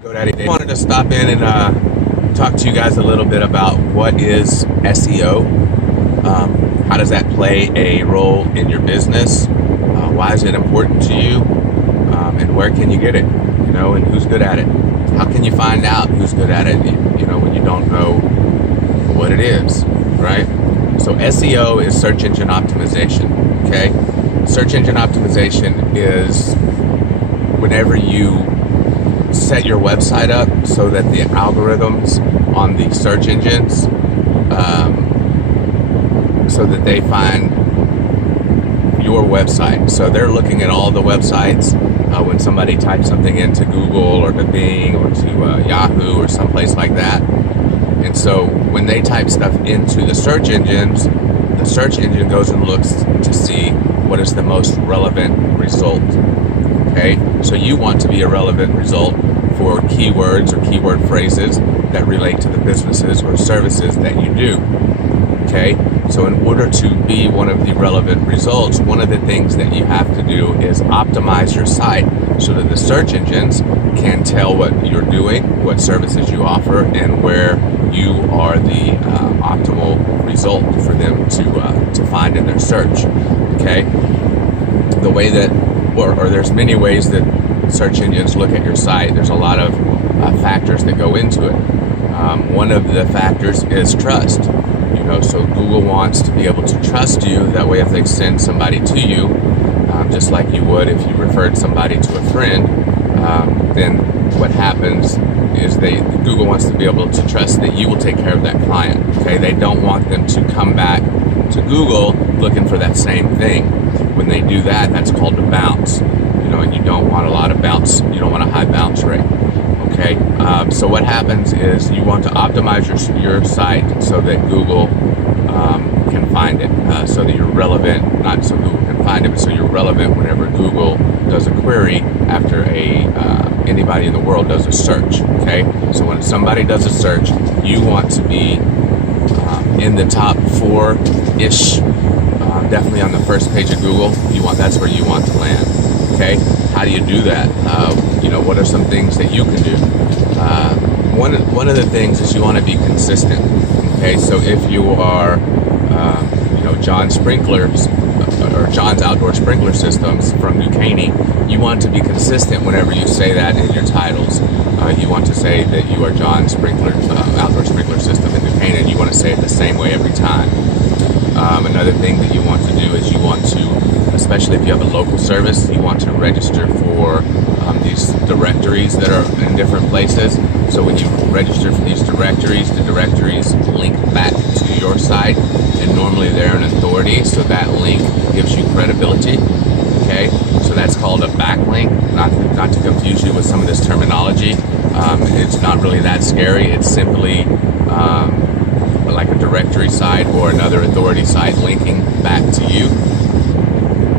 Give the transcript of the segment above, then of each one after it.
Godaddy Dave. I wanted to stop in and talk to you guys a little bit about what is SEO. How does that play a role in your business? Why is it important to you? And where can you get it? And who's good at it? How can you find out who's good at it? When you don't know what it is, right? So SEO is search engine optimization. Okay, search engine optimization is whenever you set your website up so that the algorithms on the search engines, so that they find your website. So they're looking at all the websites when somebody types something into Google or to Bing or to Yahoo or someplace like that. And so when they type stuff into the search engines, the search engine goes and looks to see what is the most relevant result. Okay, so you want to be a relevant result for keywords or keyword phrases that relate to the businesses or services that you do. Okay, so in order to be one of the relevant results, one of the things that you have to do is optimize your site so that the search engines can tell what you're doing, what services you offer, and where you are the optimal result for them to find in their search. Okay, the way that, or there's many ways that search engines look at your site. There's a lot of factors that go into it. One of the factors is trust. So Google wants to be able to trust you. That way, if they send somebody to you, just like you would if you referred somebody to a friend, then what happens is Google wants to be able to trust that you will take care of that client. Okay, they don't want them to come back to Google looking for that same thing. When they do that, that's called a bounce. And you don't want a lot of bounce. You don't want a high bounce rate. Okay, so what happens is you want to optimize your site so that Google can find it, so that you're relevant. Not so Google can find it, but so you're relevant whenever Google does a query after anybody in the world does a search. Okay, so when somebody does a search, you want to be in the top 4-ish, definitely on the first page of Google. That's where you want to land. Okay, how do you do that? What are some things that you can do? One of the things is you want to be consistent. Okay, so if you are, John Sprinklers or John's Outdoor Sprinkler Systems from New Caney, you want to be consistent whenever you say that in your titles. You want to say that you are John Outdoor Sprinkler System in New Caney, and you want to say it the same way every time. Another thing that you want to do is you want to, especially if you have a local service, you want to register for these directories that are in different places. So when you register for these directories, the directories link back to your site, and normally they're an authority, so that link gives you credibility. Okay, so that's called a backlink. Not to confuse you with some of this terminology. It's not really that scary. It's simply like a directory site or another authority site linking back to you.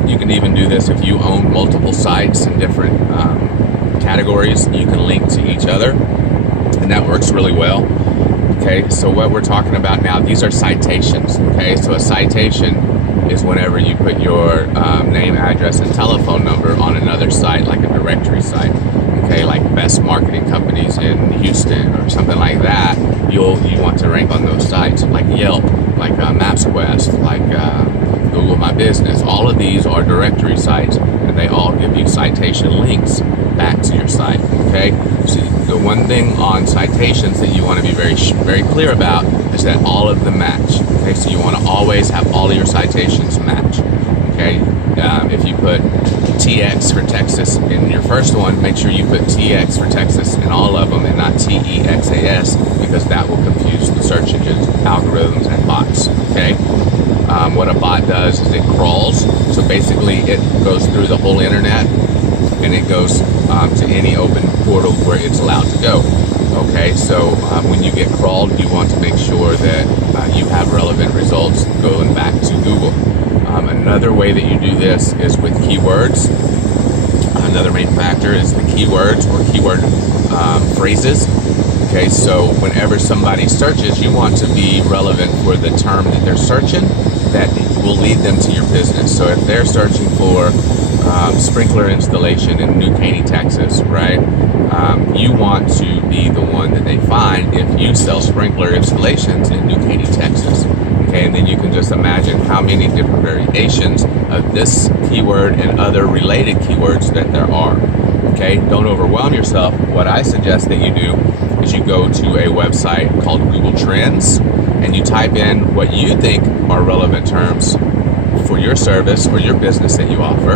You can even do this if you own multiple sites in different categories. You can link to each other, and that works really well. Okay, so what we're talking about now, these are citations. Okay, so a citation is whenever you put your name, address, and telephone number on another site, like a directory site. Okay, like best marketing companies in Houston or something like that. You want to rank on those sites, like Yelp, like MapsQuest, like Google My Business. All of these are directory sites, and they all give you citation links back to your site. Okay, so the one thing on citations that you want to be very, very clear about is that all of them match. Okay, so you want to always have all of your citations match. Okay, if you put TX for Texas in your first one, make sure you put TX for Texas in all of them and not TEXAS, because that will confuse the search engines, algorithms, and bots. Okay, what a bot does is it crawls. So basically it goes through the whole internet, and it goes to any open portal where it's allowed to go. Okay, so when you get crawled, you want to make sure that you have relevant results going back to Google. Another way that you do this is with keywords. Another main factor is the keywords or keyword phrases. Okay, so whenever somebody searches, you want to be relevant for the term that they're searching that will lead them to your business. So if they're searching for sprinkler installation in New Caney, Texas, right? You want if you sell sprinkler installations in New Caney, Texas. Okay, and then you can just imagine how many different variations of this keyword and other related keywords that there are. Okay, don't overwhelm yourself. What I suggest that you do is you go to a website called Google Trends and you type in what you think are relevant terms for your service or your business that you offer,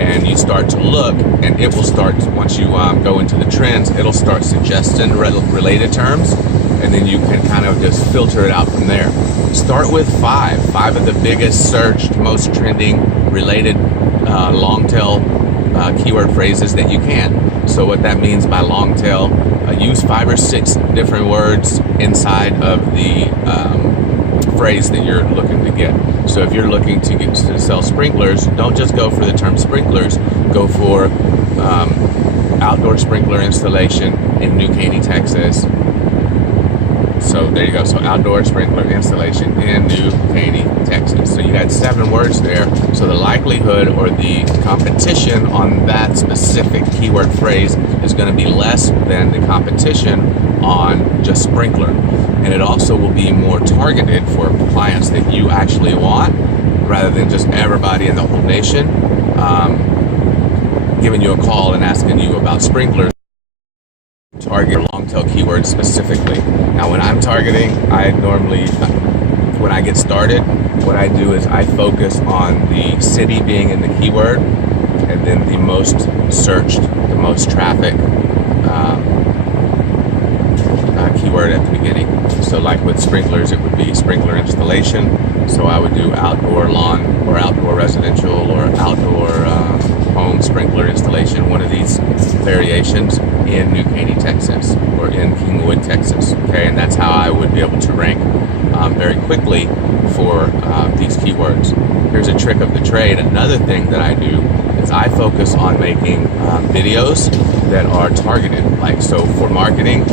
and you start to look, and it will start, once you go into the trends, it'll start suggesting related terms, and then you can kind of just filter it out from there. Start with five of the biggest searched, most trending related long tail keyword phrases that you can. So what that means by long tail, use 5 or 6 different words inside of the phrase that you're looking to get. So if you're looking to sell sprinklers, don't just go for the term sprinklers, go for outdoor sprinkler installation in New Caney, Texas. So there you go. So outdoor sprinkler installation in New Caney, Texas. So you got 7 words there. So the likelihood or the competition on that specific keyword phrase is going to be less than the competition on just sprinkler. And it also will be more targeted for clients that you actually want, rather than just everybody in the whole nation giving you a call and asking you about sprinklers. Target long tail keywords specifically. Now when I'm targeting, I normally, when I get started, what I do is I focus on the city being in the keyword, and then the most searched, the most traffic keyword at the beginning. So like with sprinklers, it would be sprinkler installation. So I would do outdoor lawn or outdoor residential or outdoor home sprinkler installation, one of these variations in New Caney, Texas, or in Kingwood, Texas. Okay, and that's how I would be able to rank very quickly for these keywords. Here's a trick of the trade. Another thing that I do is I focus on making videos that are targeted. Like, so for marketing,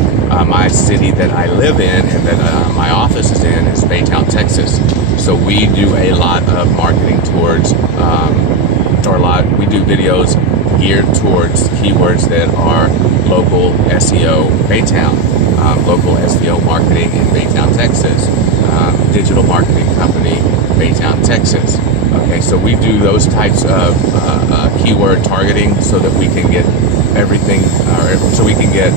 my city that I live in and that my office is in is Baytown, Texas. So we do a lot of marketing towards, we do videos geared towards keywords that are local SEO Baytown, local SEO marketing in Baytown, Texas, digital marketing company, Baytown, Texas. Okay, so we do those types of keyword targeting so that we can get everything, so we can get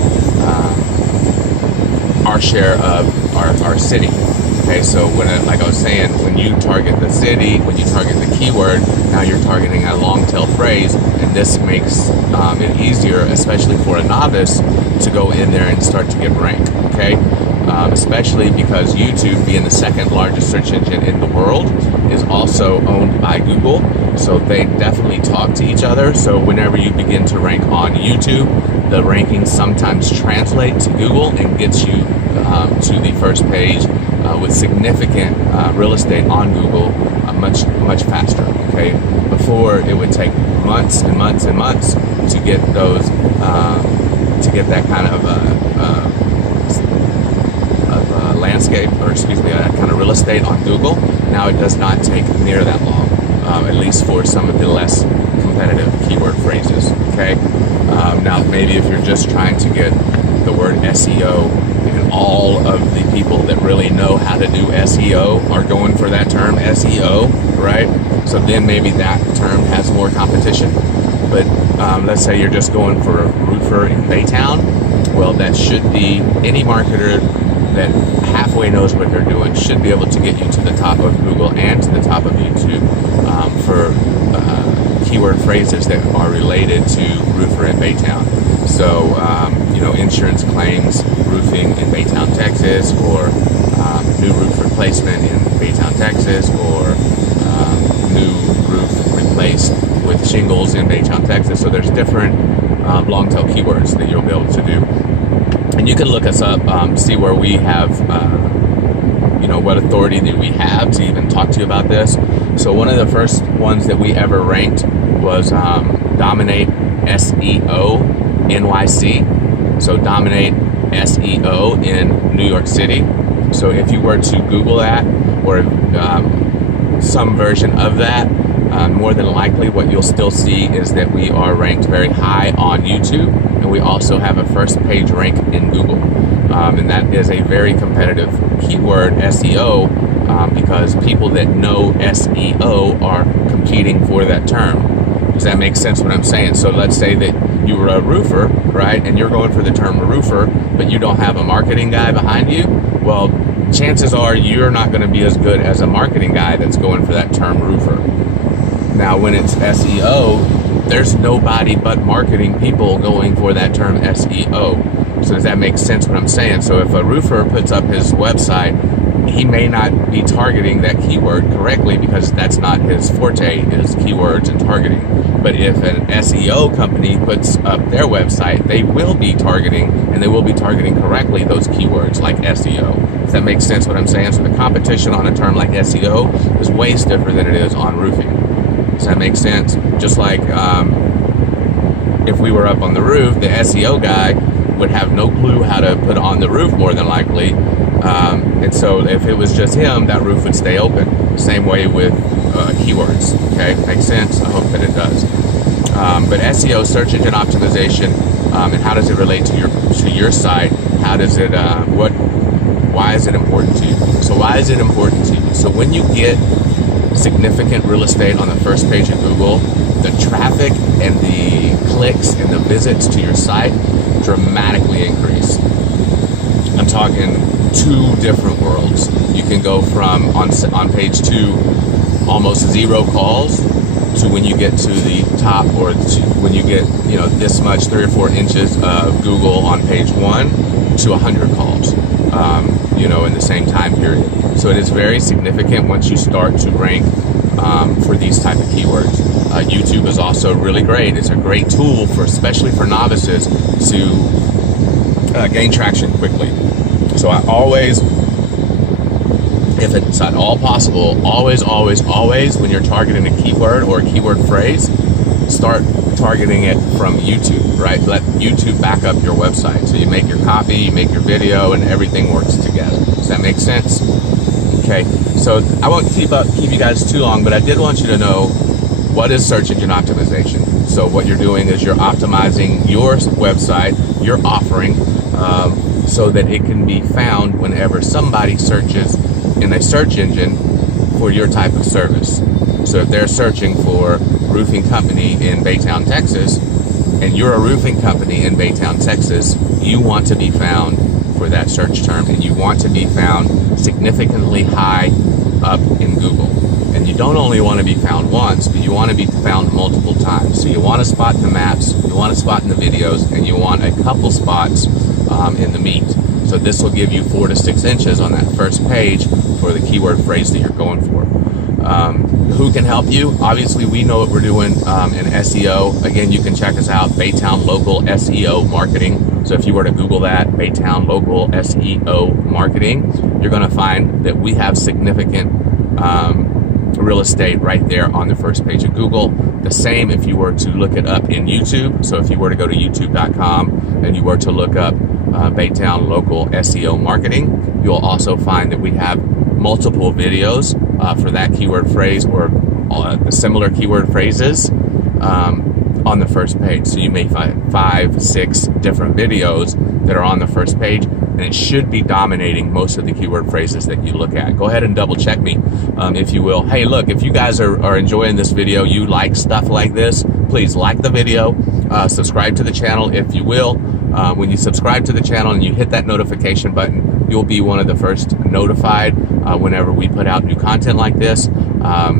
our share of our city. Okay, so like I was saying, when you target the city, when you target the keyword, now you're targeting a long tail phrase, and this makes it easier, especially for a novice, to go in there and start to get ranked. Okay, especially because YouTube, being the 2nd largest search engine in the world, is also owned by Google. So they definitely talk to each other. So whenever you begin to rank on YouTube, the rankings sometimes translate to Google and gets you to the first page with significant real estate on Google much faster. Okay, before it would take months and months and months to get those to get that kind of landscape, or excuse me, that kind of real estate on Google. Now it does not take near that long, at least for some of the less competitive keyword phrases. Okay, now maybe if you're just trying to get the word SEO, and all of the people that really know how to do SEO are going for that term SEO, right? So then maybe that term has more competition. But let's say you're just going for a roofer in Baytown. Well, that should be, any marketer that halfway knows what they're doing should be able to get you to the top of Google and to the top of YouTube for keyword phrases that are related to roofer in Baytown. So, insurance claims, roofing in Baytown, Texas, or new roof replacement in Baytown, Texas, or new roof replaced with shingles in Baytown, Texas. So there's different long tail keywords that you'll be able to do. And you can look us up, see where we have, what authority that we have to even talk to you about this. So one of the first ones that we ever ranked was Dominate SEO NYC. So Dominate SEO in New York City. So if you were to Google that, or some version of that, more than likely what you'll still see is that we are ranked very high on YouTube, and we also have a first page rank in Google. And that is a very competitive keyword, SEO, because people that know SEO are competing for that term. Does that make sense what I'm saying? So let's say that you were a roofer, right? And you're going for the term roofer, but you don't have a marketing guy behind you. Well, chances are you're not going to be as good as a marketing guy that's going for that term roofer. Now, when it's SEO, there's nobody but marketing people going for that term SEO. So does that make sense what I'm saying? So if a roofer puts up his website, he may not be targeting that keyword correctly because that's not his forte, is keywords and targeting. But if an SEO company puts up their website, they will be targeting, and they will be targeting correctly those keywords like SEO. Does that make sense what I'm saying? So the competition on a term like SEO is way stiffer than it is on roofing. Does that make sense? Just like if we were up on the roof, the SEO guy would have no clue how to put on the roof more than likely. And so if it was just him, that roof would stay open. Same way with keywords. Okay, makes sense? I hope that it does. But SEO, search engine optimization, and how does it relate to your site? How does it, why is it important to you? So why is it important to you? So when you get significant real estate on the first page of Google, the traffic and the clicks and the visits to your site dramatically increase. I'm talking two different worlds. You can go from on page 2 almost 0 calls to when you get to the top, or when you get this much 3 or 4 inches of Google on page 1 to 100 calls in the same time period. So it is very significant once you start to rank for these type of keywords. YouTube is also really great. It's a great tool especially for novices to gain traction quickly. So I always, if it's at all possible, always, when you're targeting a keyword or a keyword phrase, start targeting it from YouTube, right? Let YouTube back up your website. So you make your copy, you make your video, and everything works together. Does that make sense? Okay, so I won't keep you guys too long, but I did want you to know what is search engine optimization. So what you're doing is you're optimizing your website, your offering, so that it can be found whenever somebody searches in a search engine for your type of service. So if they're searching for roofing company in Baytown, Texas, and you're a roofing company in Baytown, Texas, you want to be found for that search term, and you want to be found significantly high up in Google. And you don't only want to be found once, but you want to be found multiple times. So you want a spot in the maps, you want a spot in the videos, and you want a couple spots in the meat. So this will give you 4 to 6 inches on that first page for the keyword phrase that you're going for. Who can help you? Obviously, we know what we're doing in SEO. Again, you can check us out, Baytown Local SEO Marketing. So if you were to Google that, Baytown Local SEO Marketing, you're going to find that we have significant real estate right there on the first page of Google. The same if you were to look it up in YouTube. So if you were to go to youtube.com and you were to look up Baytown Local SEO Marketing, you'll also find that we have multiple videos for that keyword phrase or similar keyword phrases on the first page. So you may find 5, 6 different videos that are on the first page, and it should be dominating most of the keyword phrases that you look at. Go ahead and double check me, if you will. Hey, look, if you guys are enjoying this video, you like stuff like this, please like the video, subscribe to the channel if you will. When you subscribe to the channel and you hit that notification button, you'll be one of the first notified whenever we put out new content like this.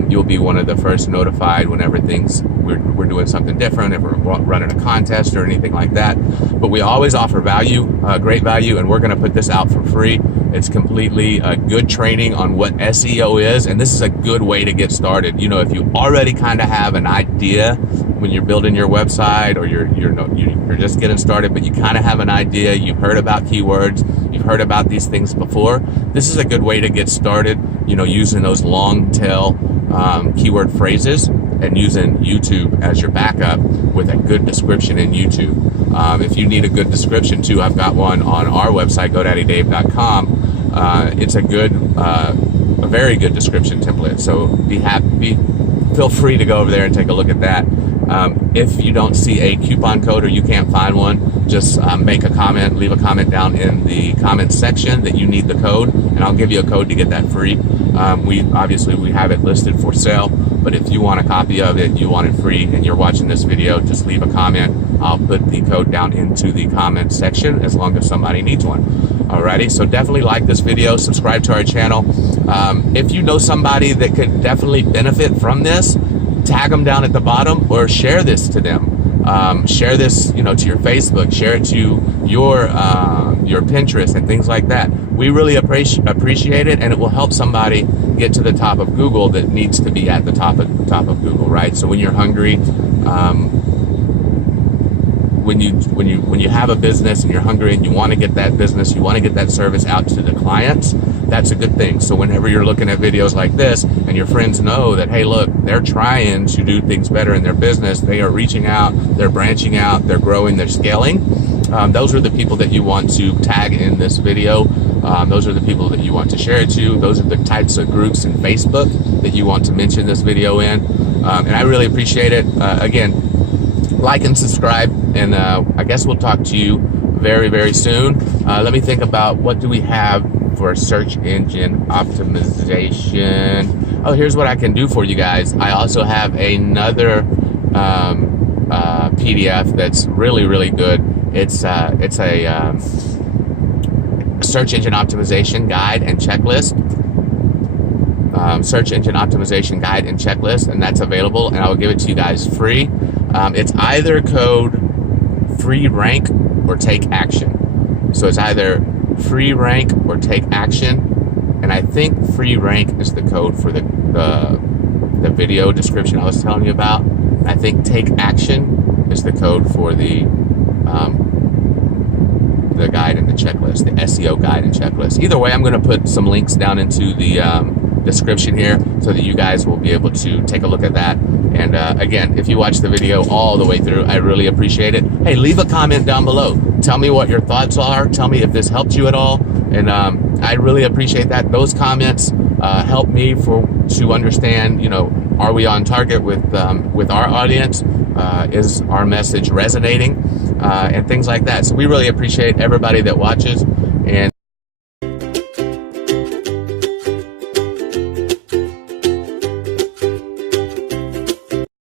You'll be one of the first notified whenever we're doing something different, if we're running a contest or anything like that. But we always offer value, great value, and we're going to put this out for free. It's completely good training on what SEO is, and this is a good way to get started. If you already kind of have an idea when you're building your website, or you're just getting started, but you kind of have an idea, you've heard about keywords, you've heard about these things before, this is a good way to get started, using those long tail keyword phrases and using YouTube as your backup with a good description in YouTube. If you need a good description too, I've got one on our website, GoDaddyDave.com. It's a very good description template. So feel free to go over there and take a look at that. If you don't see a coupon code or you can't find one, just make a comment, leave a comment down in the comment section that you need the code, and I'll give you a code to get that free. We have it listed for sale, but if you want a copy of it, you want it free, and you're watching this video, just leave a comment. I'll put the code down into the comment section as long as somebody needs one. Alrighty, so definitely like this video, subscribe to our channel. If you know somebody that could definitely benefit from this, tag them down at the bottom or share this to them. Share this, to your Facebook, share it to your Pinterest and things like that. We really appreciate it, and it will help somebody get to the top of Google that needs to be at the top of Google, right? So when you're hungry, when you have a business and you're hungry and you want to get that business, you want to get that service out to the clients, that's a good thing. So whenever you're looking at videos like this and your friends know that, hey, look, they're trying to do things better in their business, they are reaching out, they're branching out, they're growing, they're scaling, those are the people that you want to tag in this video. Those are the people that you want to share it to. Those are the types of groups in Facebook that you want to mention this video in. And I really appreciate it. Again, like and subscribe, and I guess we'll talk to you very, very soon. Let me think about what do we have for search engine optimization. Oh, here's what I can do for you guys. I also have another PDF that's really, really good. It's a search engine optimization guide and checklist. Search engine optimization guide and checklist, and that's available, and I will give it to you guys free. It's either code free rank or take action. So it's either free rank or take action, and I think free rank is the code for the video description I was telling you about. I think take action is the code for the guide and the checklist, the SEO guide and checklist. Either way, I'm going to put some links down into the description here so that you guys will be able to take a look at that. And again, if you watch the video all the way through, I really appreciate it. Hey, leave a comment down below. Tell me what your thoughts are. Tell me if this helped you at all. And I really appreciate that. Those comments help me to understand, are we on target with our audience? Is our message resonating? And things like that. So we really appreciate everybody that watches. And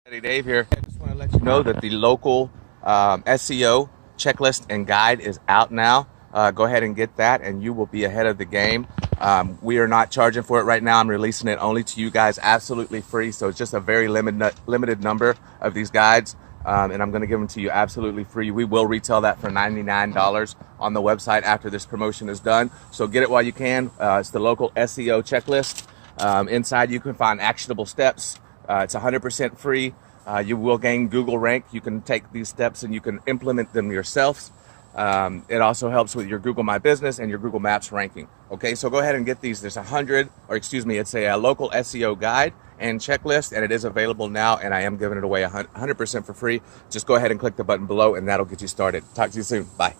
Godaddy Dave here. I just want to let you know that the local SEO checklist and guide is out now. Go ahead and get that, and you will be ahead of the game. We are not charging for it right now. I'm releasing it only to you guys absolutely free. So it's just a very limited number of these guides. And I'm going to give them to you absolutely free. We will retail that for $99 on the website after this promotion is done. So get it while you can. It's the local SEO checklist. Inside you can find actionable steps. It's 100% free. You will gain Google rank. You can take these steps and you can implement them yourselves. It also helps with your Google My Business and your Google Maps ranking. Okay, so go ahead and get these. There's it's a local SEO guide and checklist, and it is available now, and I am giving it away 100% for free. Just go ahead and click the button below, and that'll get you started. Talk to you soon. Bye.